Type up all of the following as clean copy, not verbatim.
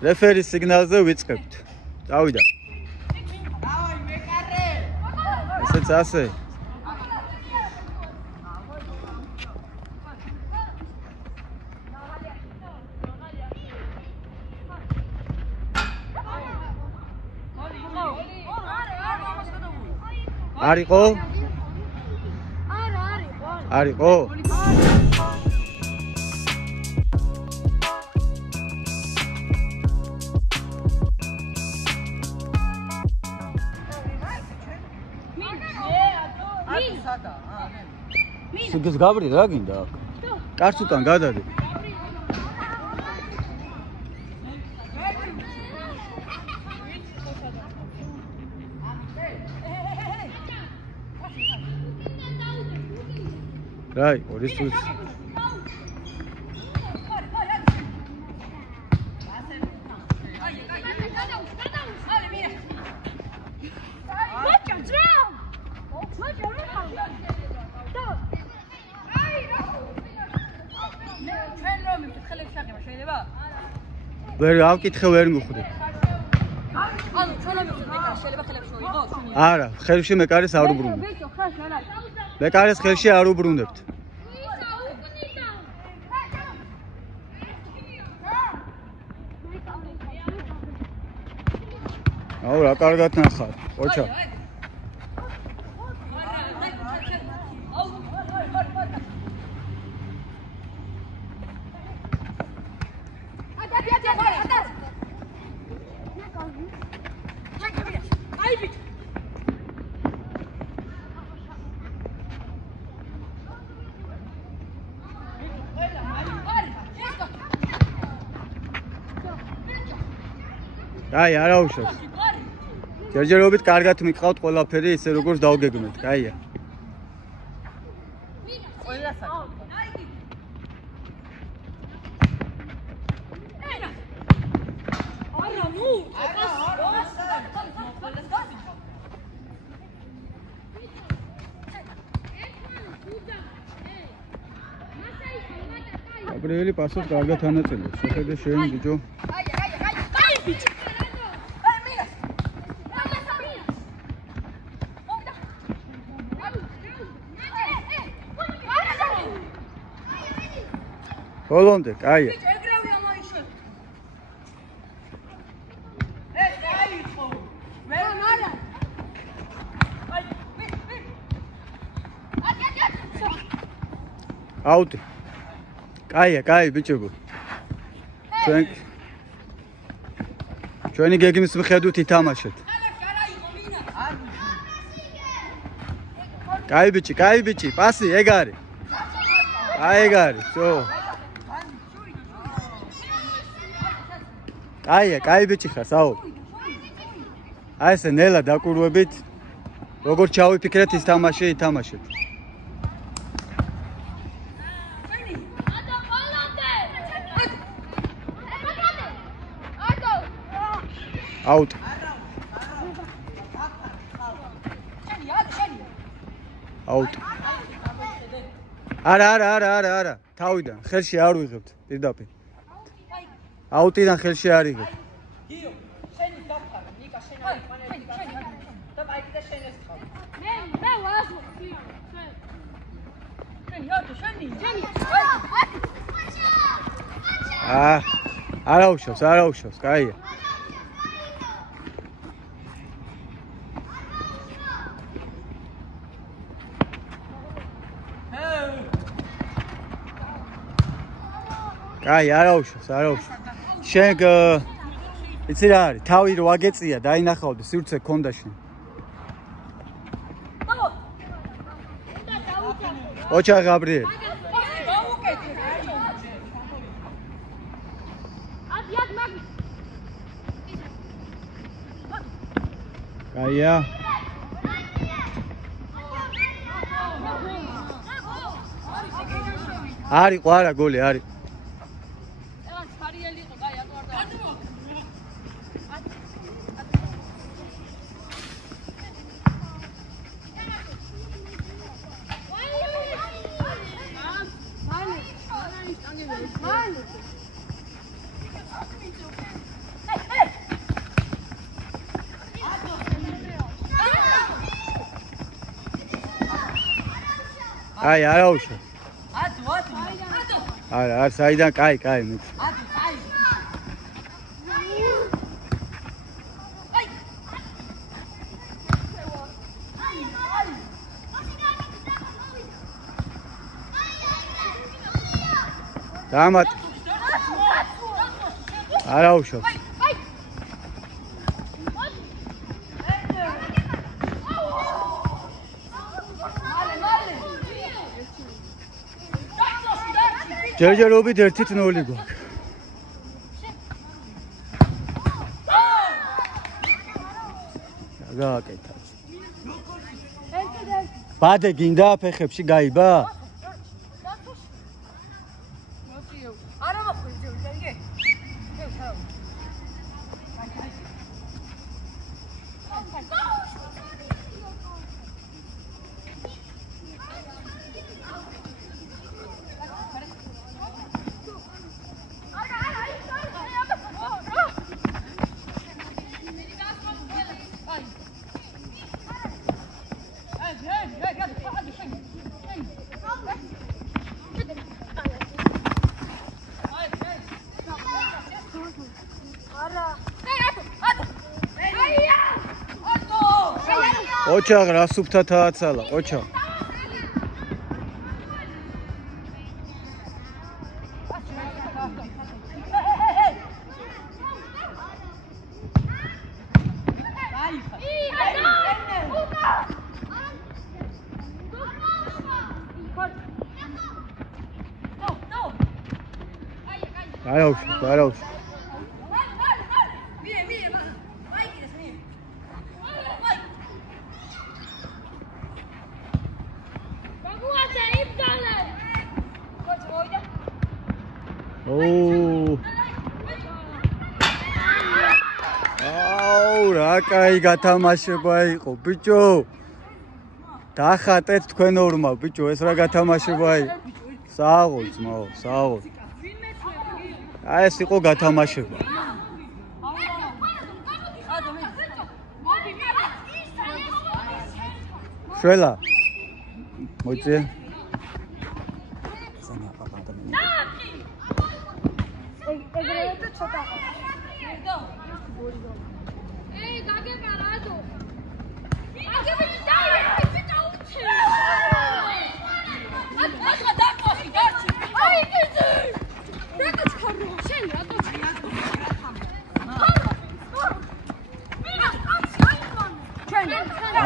რეფერის სიგნალზე ვიწყებთ. წავიდა. ესეც ასე. არიყო? არიყო? სულ გაბრდი რა გინდა? კარს უკან გადადე. რაი, ორის სულს. ვერ ავკითხე ვერ მიხვდე. ანუ ჩვენო მიხდე შეიძლება ხელებში მოიღო? არა, ხელში მეკარეს არ უბრუნებ. მეკარეს ხელში არ უბრუნებთ. აუ რა კარგად ნახარ, ოჩა. აი, არა უშავს. ჯერჯერობით კარგად მიყავთ ყველაფერი ისე როგორც დავგეგმეთ. კაია. ყველასა. არა, ნუ, გაბრიელი პასოს კარგად ანაწილებს. შეხედე შენ ბიჭო. ბოლომდე, კაია. ეგრევე ამაიშო. ეს გაიწყო. მე არა. აუტი. კაია, კაი ბიჭო. ჩვენი გეგმის მიხედვით ითამაშეთ. კაი ბიჭი, პასი ეგ არის. აი ეგ არის, всё. კაი ბიჭი ხარ, საო. აი ესე ნელა დაკურვებით. როგორ ჩავიფიქრეთ ის თამაში ითამაშეთ. აუტ. აუტ. არა. თავიდან ხელში არ ვიღებთ პირდაპირ. აუტიდან ხელში არ იღებ. გიო, შენი დაფარა, ნიკა შენ არის მანერი და აიქ და შენ ეს ხარ. მე ვაზო, გიო, შენ. შენი. არა უშავს, კაია. კაი, არა უშავს. შენ იცი რა არის? თავი რო აგეწია, დაინახავდი, სივრცე გქონდა შენ. ოჩა გაბრიელი. კაია. არიყო არა გოლი არის. აი არაუშვა. ატო. არა, არ საიდან, კაი, მე. ატო, კაი. დამატ. არაუშვა. ჯერჯერობით 1-0 გვაქვს. გააკეთა. ბადე გინდა ფეხებში გაიბა? არა მოხვი ჯერ. ოჩაღ რა სუფთა თააცალა, ოჩაღ. არაუშვა. რა კაი გათამაშება იყო, ბიჭო. დახატეთ თქვენ ორმა, ბიჭო, ეს რა გათამაშება იყო. სააღო, ძმაო, სააღო. აი ეს იყო გათამაშება. შველა. მოიწე.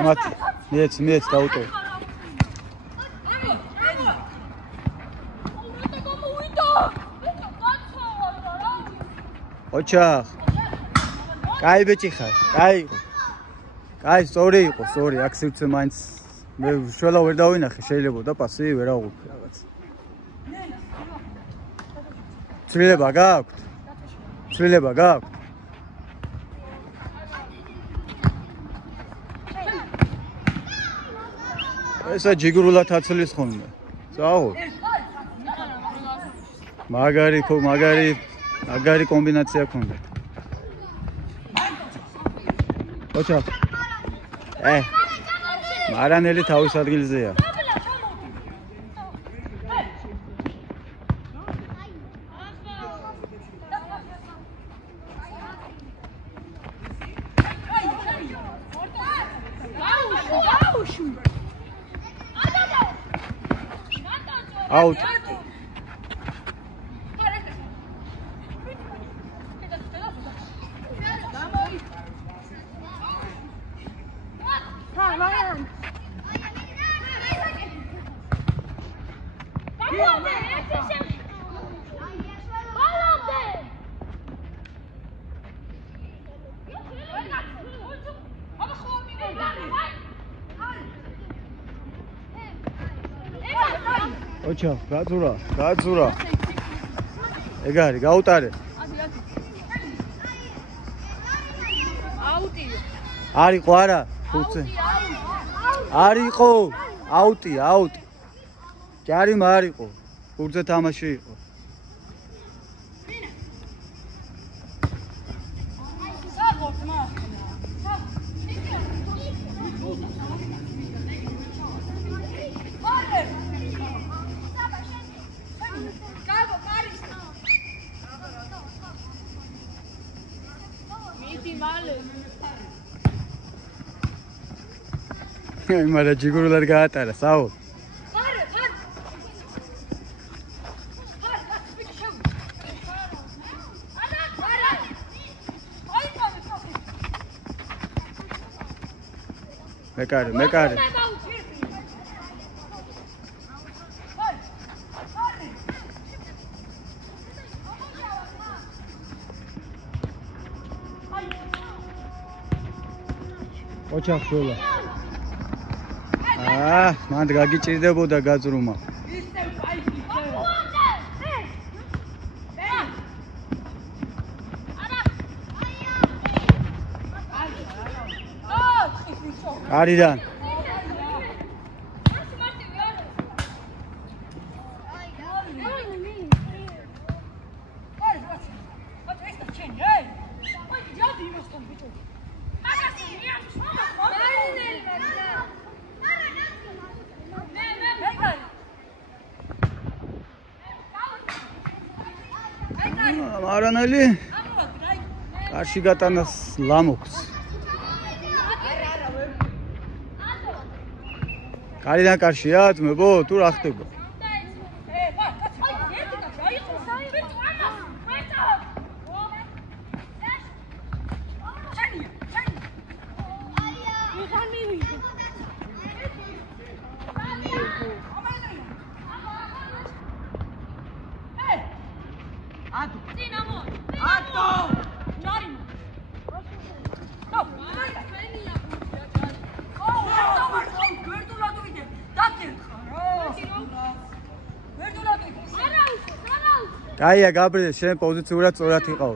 ამათ მიეც დაუტო. ოჩახ. კაი ბიჭი ხარ, კაი. კაი, სწორი იყო, სწორი, აქ სივცე მაინც მე შველა ვერ დავინახე, შეიძლება და პასი ვერ აღვიქე რაღაც. ცვლილება გააქვთ? ცვლილება გააქვთ? ესა ჯიგრულად აცლის ხოლმე. წააღო. მაგარი კომბინაცია ქონდა. ოჩა. მარანელი თავის ადგილზეა. Out. ოჩა, გაძურა. ეგ არის, გაუტარე. აუტიო. არისო არა, ხუთზე. არისო, აუტი. ჯარიმა არისო. ხუთზე თამაში იყო. მაგრამ ჯიგურულად გაატარა, საულ. მეკარე. ოჩახშოლა. მანდ გაგიჭირდებოდა გაძრუმა. არიდან. მარანელი კარში გატანას ლამოქს. კარიდან კარშია ძმებო, თუ რა ხდება? კაია გაბრიელ, შენ პოზიციურად სწორად იყავ.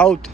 აუტ.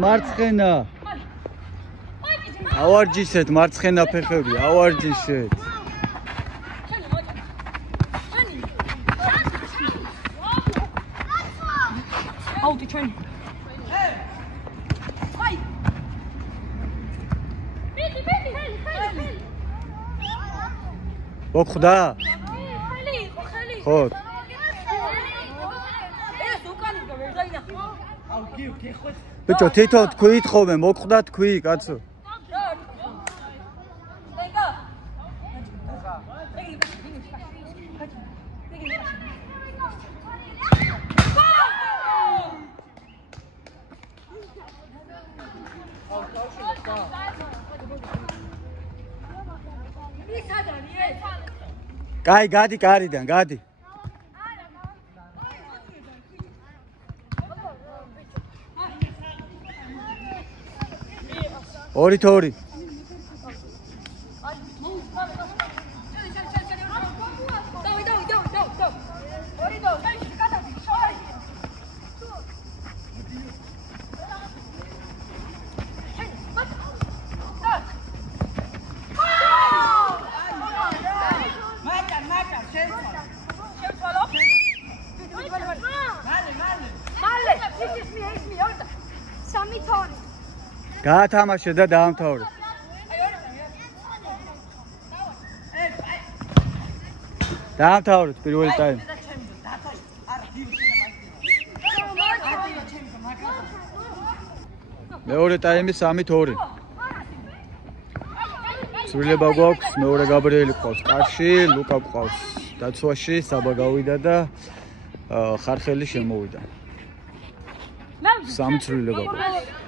მარცხენა. ავარჯიშეთ, მარცხენა ფეხები, ავარჯიშეთ. აუტი ჩვენი. მოხვდა? ხო. ბიჭო, თვითონ თქვით ხოლმე, მოხვდა თქვი, კაცო. კაი, გადი კარიდან, გადი. ორი. გაათამაშე და დაამთავრე. დაამთავრეთ პირველი ტაიმი. მეორე ტაიმი 3-2. სრულება გვაქვს, მეორე გაბრიელი ყავს კარში, ლუკა ყავს დაცვაში, საბა გავიდა და ხარხელი შემოვიდა. 3 სრულება გვაქვს.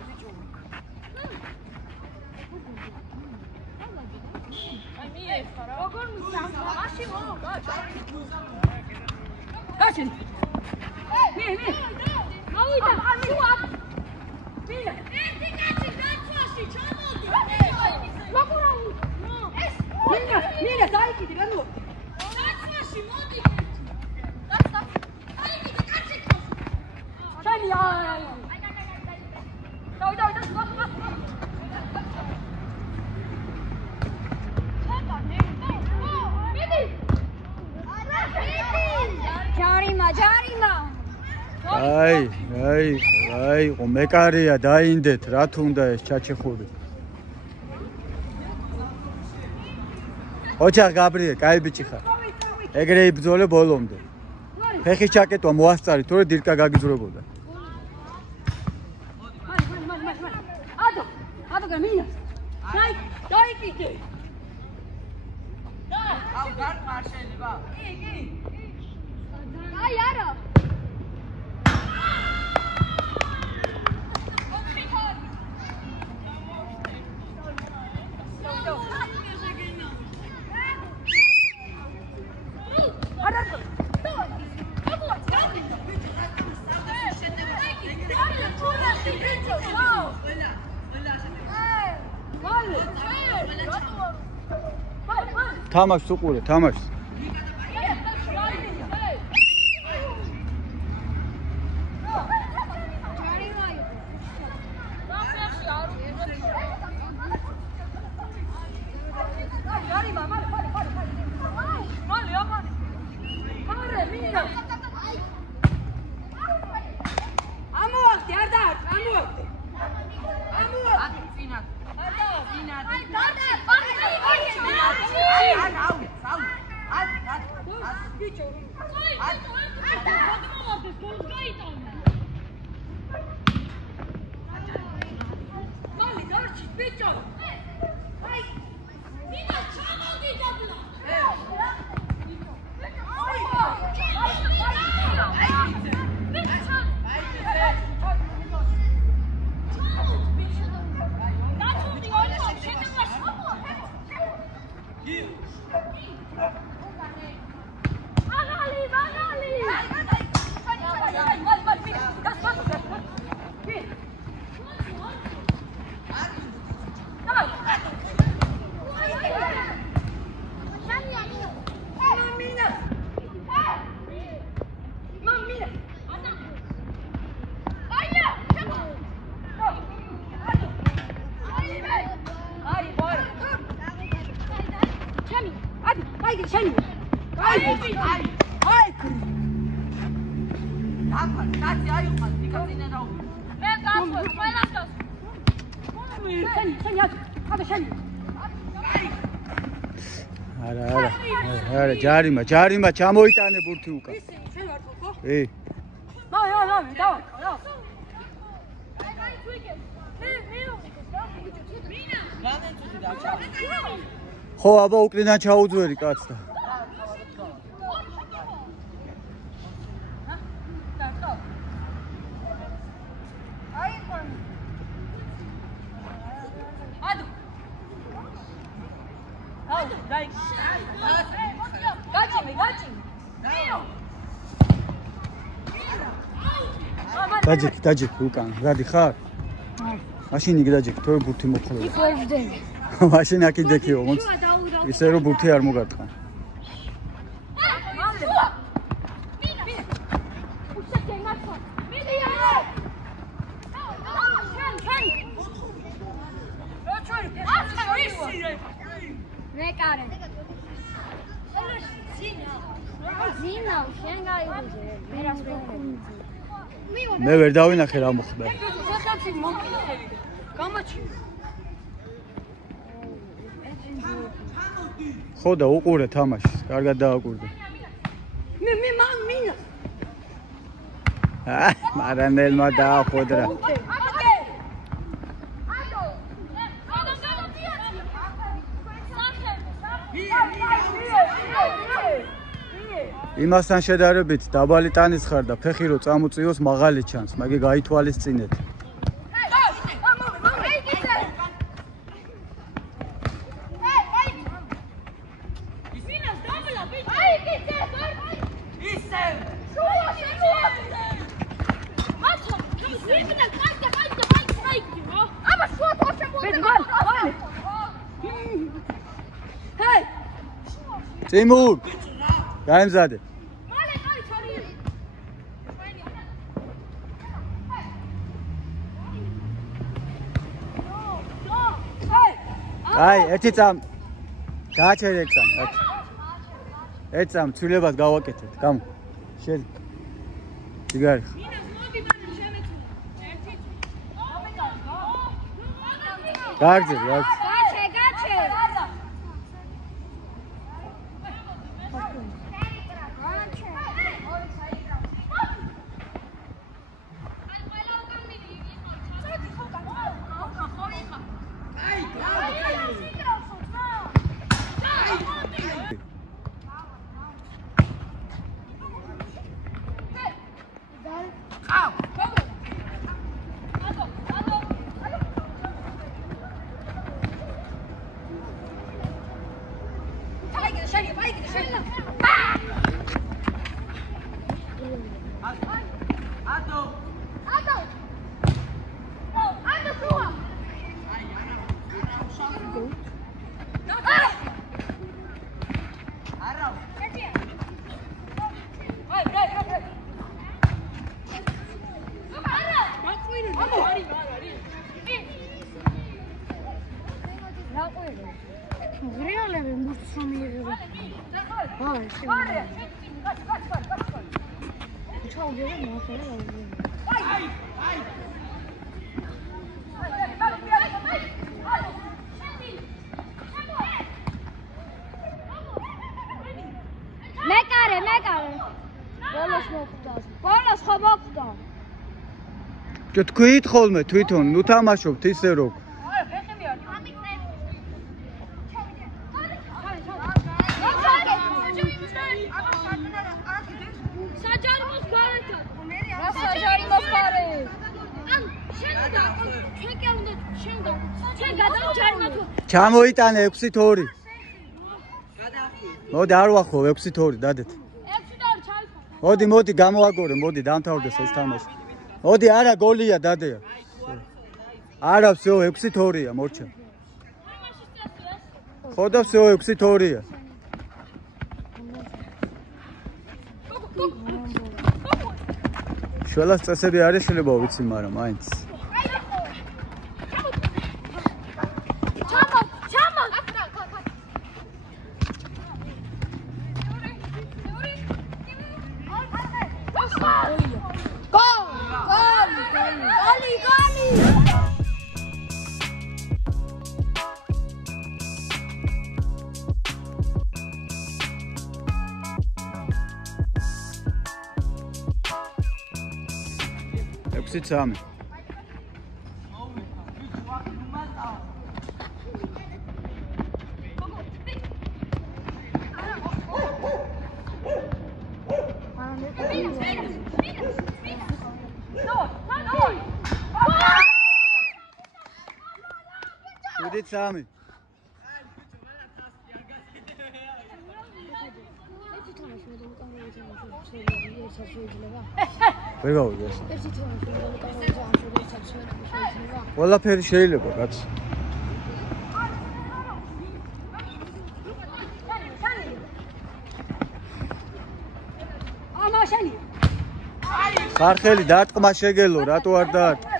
აი, მეკარია დაინდეთ, რა თუნდა ეს ჩაჩეხური. ოჩახ გაბრიე, კაი ბიჭი ხარ. ეგრე იბრძოლე ბოლომდე. ფეხის ჩაკეტვა მოასწარი, თორე დილკა გაგიძრებოდა. ადო გამინა. დაიკიდე. აუ გარ შეიძლება. კი. აი არა. თამაშს უყურე, თამაშს. არა, ჯარიმა, ჩამოიტანე ბურთი უკან. შენ ვარ ხო? ე. დავა. ხო, აბა უკრიდან ჩაუძვერი კაცს და. დაჯექი უკან, გადი ხარ? მაშინ იქ დაჯექი, თორე ბურთი მოხდება. იქ ვერ ვდები. მაშინ აქ იდექიო, მოც ისე რომ ბურთი არ მოგარტყან. მე ვერ დავინახე რა მოხდა. ხო და უყურე თამაშს, კარგად დააკვირდე. მარანელმა დაახოდრა. იმასთან შედარებით დაბალი ტანის ხარ და ფეხი რო წამოწიოს მაღალი ჩანს, მაგე გაითვალისწინეთ. Timur, გაემზადე. აი, ერთი წამ. გააჩერე ერთ წამ. ერთ წამ ცვლილებას გავაკეთეთ. გამო. შენ. იგარი. გააგზე. Čo თქვით ხოლმე თვითონ, ნუ თამაშობთ ისე რომ. ჩამოიტანე 6-2. მოდი არ ვახო 6-2 დადეთ. 6-2 მოდი გამოაგორე, მოდი დამთავრდეს ეს თამაში. მოდი არა გოლია დადეა. არა всё 6-2-ია მორჩა. ხო და всё 6-2-ია. შველას წესები არის შეიძლება ვიცი, მაგრამ მაინც. Sami. Şudit Sami. ვეგაუდეს. ყველაფერი შეიძლება, კაც. ამაშენი. ხარხელი დარტყმა შეგელო, რატო არ დაარტყ?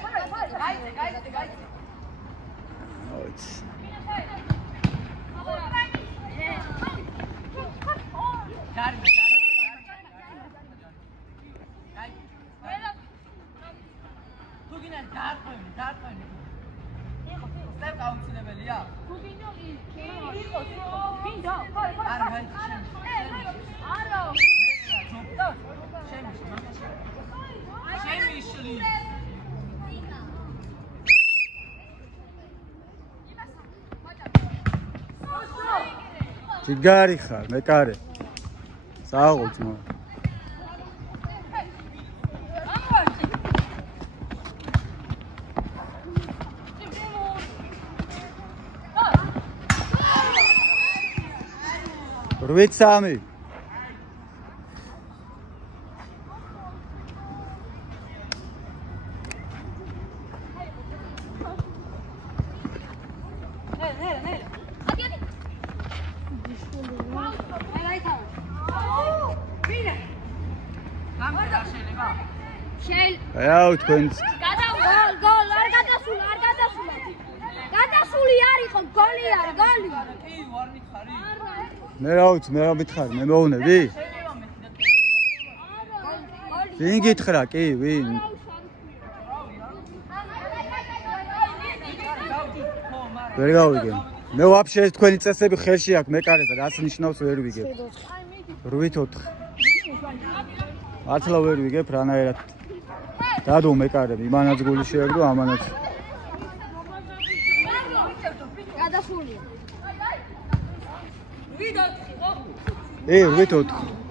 ჯიგარი ხარ, მეკარე. სააღო ძმა. რვით სამი. აუ თქვენც გოლ არ გადასულა გადასული არ იყო გოლი არ გოლი მე რა ვიცი მე რა მითხარი მე მეუნები ვინ გითხრა კი ვინ ვერ გავიგე მე ვაფშე თქვენი წესები ხელში აქვს მეკარეს რაც ნიშნავს ვერ ვიგებ 8-4 მართლა ვერ ვიგებ რანაირად დადო მეკარები იმანაც გული შეაგდო ამანაც გადასულია 8-4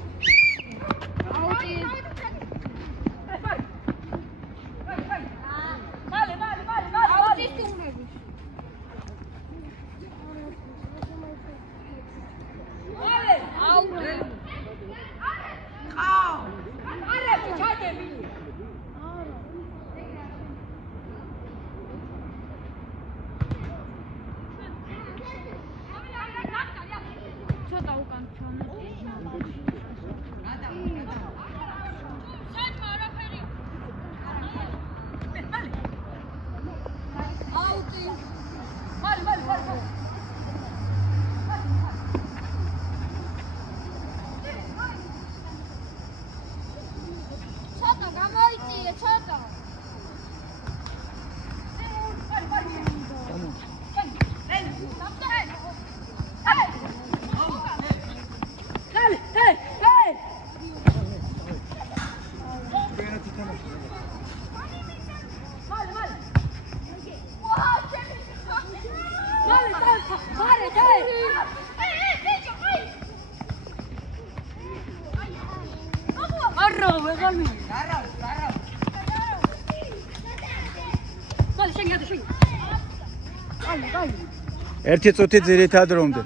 ერთი წუთი ძირითად რომდე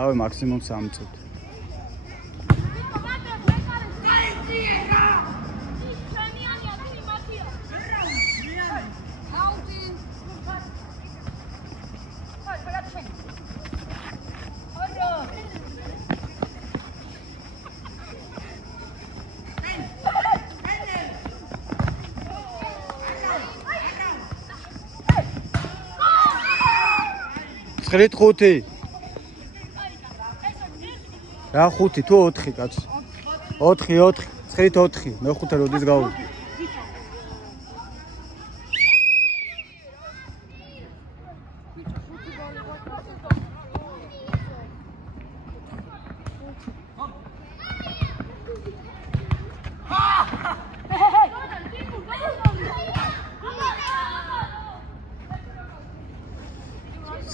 ავი მაქსიმუმ 3 წუთი ხრით 5 რა 5 თუ 4 კაც 4 ხრით 4 მე-5 როდის გავუდი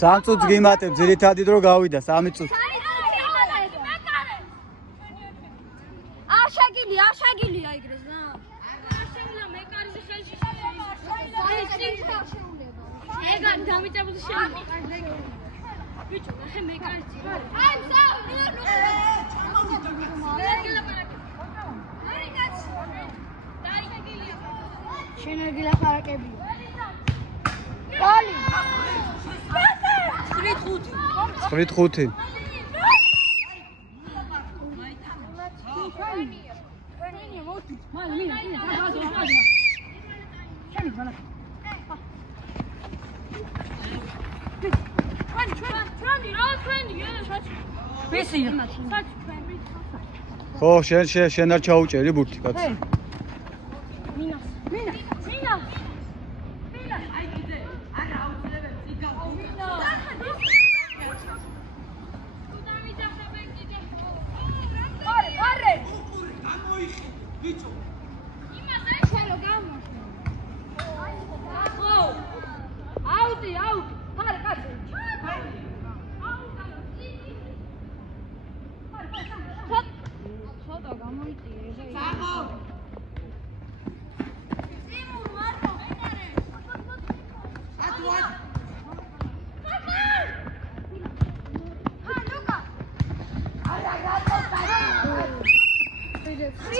სამ წუთს გიმატებ ძირითადი დრო გავიდა 3 წუთი არ შეგილია ეგრეს რა არ შეგილია მეკარის ხელში ეგან დამიწებული შემიძლია ბიჭო ახე მეკარი აი შენ არ გილაპარაკებია გოლი 9-5 ხო შენ არ ჩაუჭერი ბურთი კაცო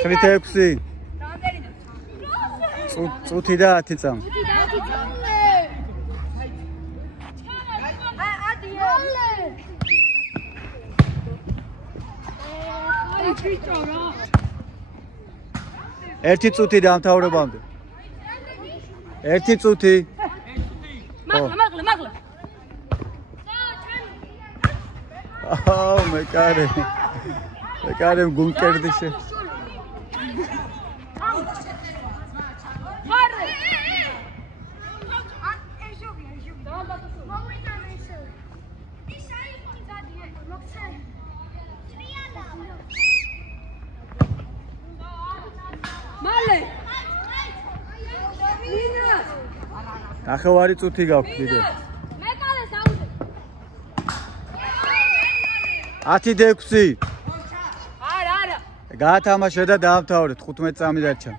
9-6. წუთი და 10 წამი. ერთი წუთი დამთავრებამდე. ერთი წუთი. მაგლა. აუ, მეკარე გუნკერდი შე. ნახევარი წუთი გაქვს კიდე. 10-6. არა. გაათამაშე და დაამთავრე 15 წამი დარჩა.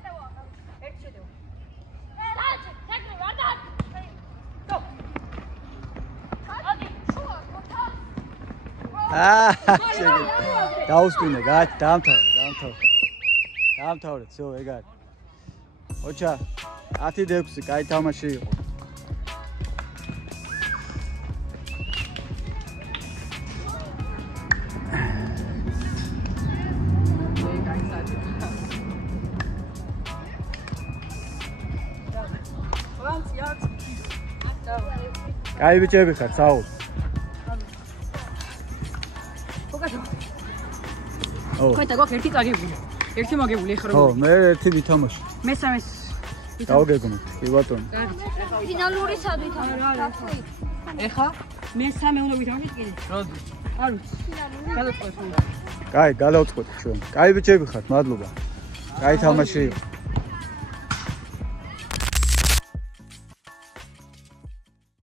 დაუსტინე, დაამთავრე, всё, ეგ არის. ოჩა, 10-6, კაი თამაში იყო. კაი ბიჭები ხარ, საუბრ. ხოთა გოგ ერთი წაგებული. ერთი მაგებული ხარ. ხო, მე ერთი ვითამაშე. მესამეს დავგეგმო, კი ბატონო. ფინალური სად ვითამაშე? ეხა მესამე უნდა ვითამაშე კიდე. როდი? არ ვიცი. გადაწყვეტ უნდა. კაი, გადავწყვეტ ჩვენ. კაი ბიჭები ხართ, მადლობა. კაი თამაში იყო.